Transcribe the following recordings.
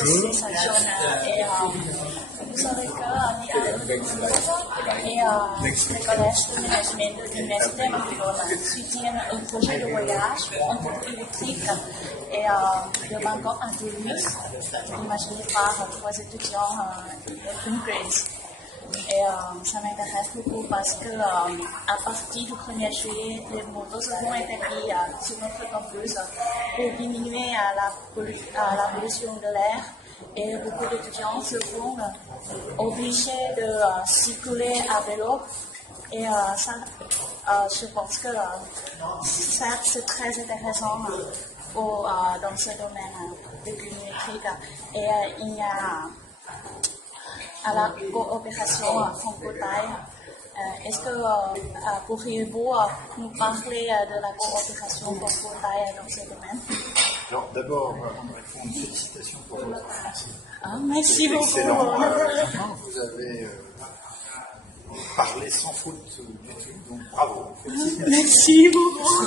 enjeux. Vous savez les collèges de management de l'Université McGill soutiennent un projet de voyage en coupe électrique de Bangkok à Toulouse, imaginé par 3 étudiants de grades. Et ça m'intéresse beaucoup parce que à partir du 1er juillet, les motos seront interdits sur notre campus pour diminuer la pollution de l'air. Et beaucoup d'étudiants seront obligés de circuler à vélo. Et ça, je pense que ça, c'est très intéressant dans ce domaine de numérique. Et il y a à la coopération franco-thaï. Est-ce que pourriez-vous nous parler de la coopération franco-thaï dans ce domaine? Alors d'abord, avant de répondre, félicitations pour votre français. Merci beaucoup. Excellent. Vous avez parlé sans faute du tout, donc bravo. Merci beaucoup.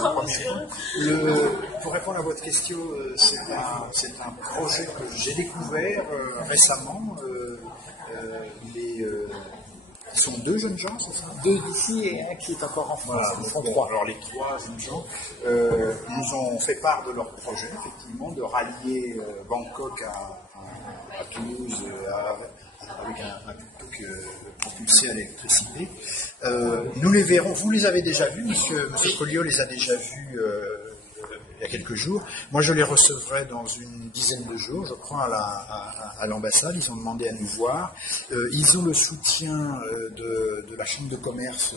Pour répondre à votre question, c'est un projet que j'ai découvert récemment. Ils sont 2 jeunes gens, c'est ça? 2 d'ici et un qui est encore en France. Voilà, ils sont 3. Alors les 3 jeunes gens nous ont fait part de leur projet, effectivement, de rallier Bangkok à Toulouse avec un tuk-tuk propulsé à l'électricité. Nous les verrons. Vous les avez déjà vus, Monsieur Colliot les a déjà vus il y a quelques jours. Moi, je les recevrai dans une dizaine de jours, je crois, à l'ambassade. Ils ont demandé à nous voir. Ils ont le soutien de la Chambre de commerce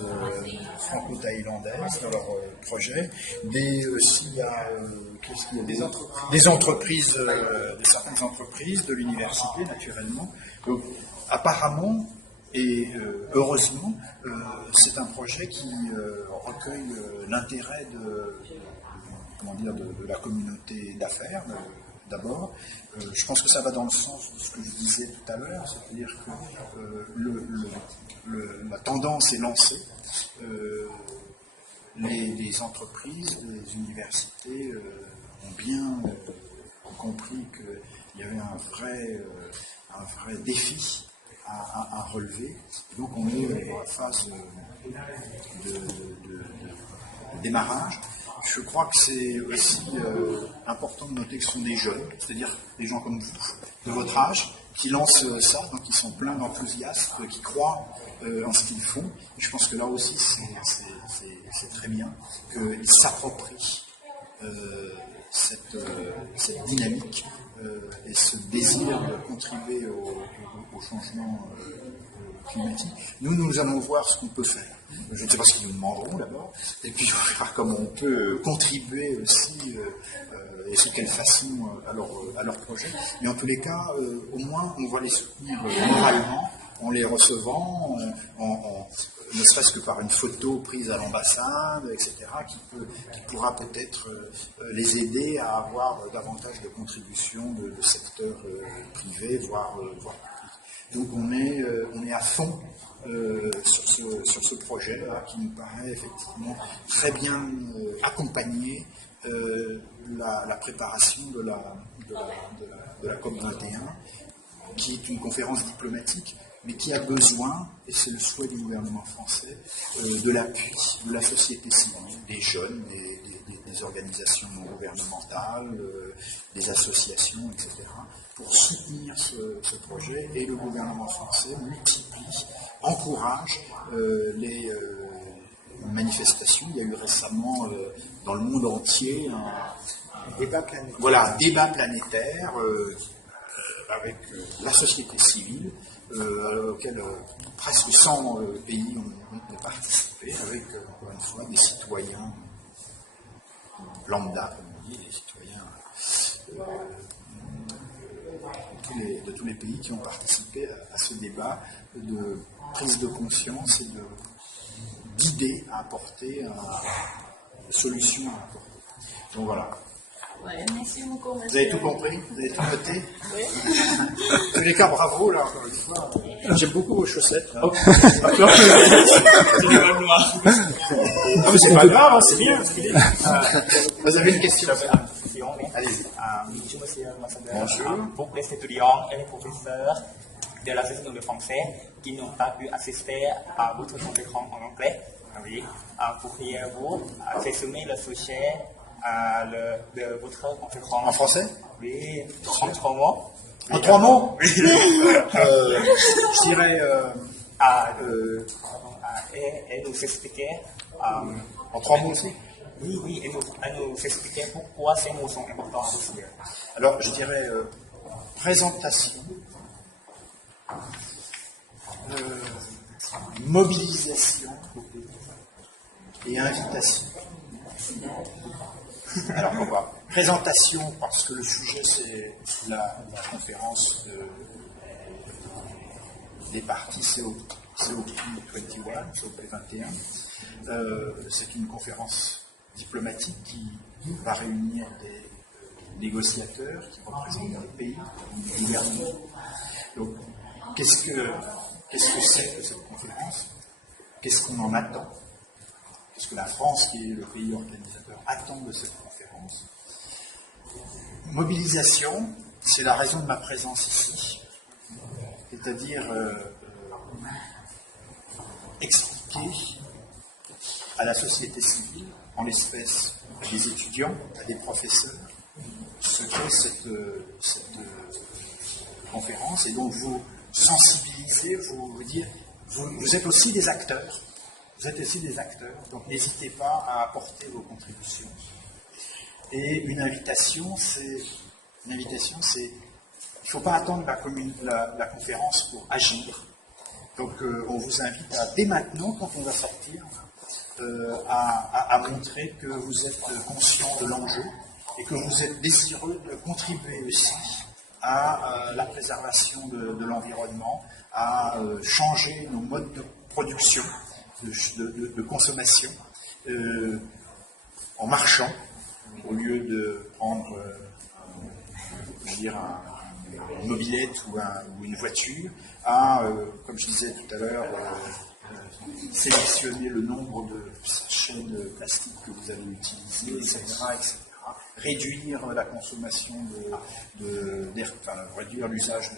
franco-thaïlandaise dans leur projet. Des entreprises, de certaines entreprises, de l'université, naturellement. Donc, apparemment, et heureusement, c'est un projet qui recueille l'intérêt de la communauté d'affaires, d'abord. Je pense que ça va dans le sens de ce que je disais tout à l'heure, c'est-à-dire que la tendance est lancée. Les entreprises, les universités ont bien compris qu'il y avait un vrai défi à relever. Et donc on est en phase de démarrage. Je crois que c'est aussi important de noter que ce sont des jeunes, c'est-à-dire des gens comme vous, de votre âge, qui lancent ça, donc ils sont pleins d'enthousiasme, qui croient en ce qu'ils font. Et je pense que là aussi, c'est très bien qu'ils s'approprient cette dynamique et ce désir de contribuer au changement climatique. Nous allons voir ce qu'on peut faire. Je ne sais pas ce qu'ils nous demanderont d'abord, et puis on verra comment on peut contribuer aussi, et sous quelle façon à leur projet. Mais en tous les cas, au moins, on va les soutenir moralement, en les recevant, ne serait-ce que par une photo prise à l'ambassade, etc., qui pourra peut-être les aider à avoir davantage de contributions de secteur privé, voire public. Donc on est à fond sur ce projet qui nous paraît effectivement très bien accompagner la préparation de la COP21, qui est une conférence diplomatique, mais qui a besoin, et c'est le souhait du gouvernement français, de l'appui de la société civile, des jeunes, des organisations non gouvernementales, des associations, etc., pour soutenir ce projet. Et le gouvernement français multiplie, encourage les manifestations. Il y a eu récemment dans le monde entier un débat planétaire avec la société civile, auquel presque 100 pays ont participé, avec, encore une fois, des citoyens lambda, comme on dit, des citoyens de tous les pays qui ont participé à ce débat de prise de conscience et d'idées à apporter, de solutions à apporter. Donc voilà. Ouais, merci beaucoup. Vous avez tout compris? Vous avez tout noté? Oui. En tous les cas, bravo, là, encore une fois. J'aime beaucoup vos chaussettes. Hein. C'est pas noir. C'est pas grave, c'est bien. Vous avez une question? Allez-y. Bonjour. Pour les étudiants et les professeurs de la session de français qui n'ont pas pu assister à votre conférence en anglais, oui, pourriez-vous résumer le sujet de votre conférence En français? Oui, en 3 mots. En 3 mots? Je dirais... Et nous expliquer... en 3 mots aussi? Oui, et nous expliquer pourquoi ces mots sont importants aussi. Alors, je dirais présentation, mobilisation et invitation. Alors, pourquoi? Présentation, parce que le sujet, c'est la conférence des parties COP21, COP21. C'est une conférence diplomatique qui va réunir des négociateurs qui représentent des pays, des gouvernements. Donc, qu'est-ce que c'est que cette conférence? Qu'est-ce qu'on en attend? Qu'est-ce que la France, qui est le pays organisateur, attend de cette conférence? Mobilisation, c'est la raison de ma présence ici. C'est-à-dire expliquer à la société civile, en l'espèce à des étudiants, à des professeurs, ce qu'est cette conférence, et donc vous sensibiliser, vous dire, vous êtes aussi des acteurs, donc n'hésitez pas à apporter vos contributions. Et une invitation, c'est, il ne faut pas attendre la conférence pour agir. Donc on vous invite à, dès maintenant, quand on va sortir, à montrer que vous êtes conscient de l'enjeu et que vous êtes désireux de contribuer aussi à la préservation de l'environnement, à changer nos modes de production, de consommation, en marchant, au lieu de prendre une mobilette ou une voiture, à, comme je disais tout à l'heure, sélectionner le nombre de sachets de plastique que vous allez utiliser, etc. Réduire la consommation d'air, réduire l'usage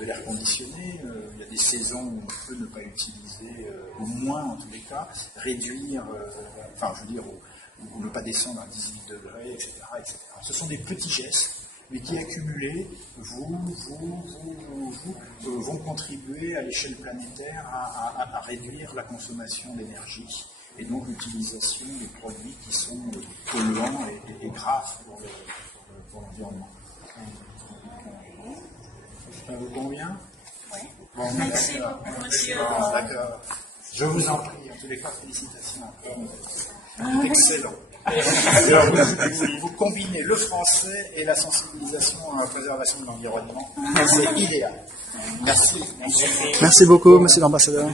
de l'air conditionné. Il y a des saisons où on peut ne pas utiliser, au moins en tous les cas, réduire, ou ne pas descendre à 18 degrés, etc., etc. Ce sont des petits gestes, mais qui accumulés vont contribuer à l'échelle planétaire à réduire la consommation d'énergie et donc l'utilisation des produits qui sont polluants et graves pour l'environnement. Ça vous convient? Oui. Bon, merci beaucoup, monsieur. D'accord. Je vous en prie, en tous les cas, félicitations encore. Excellent. Alors, vous combinez le français et la sensibilisation à la préservation de l'environnement. C'est idéal. Merci. Merci beaucoup, monsieur l'ambassadeur.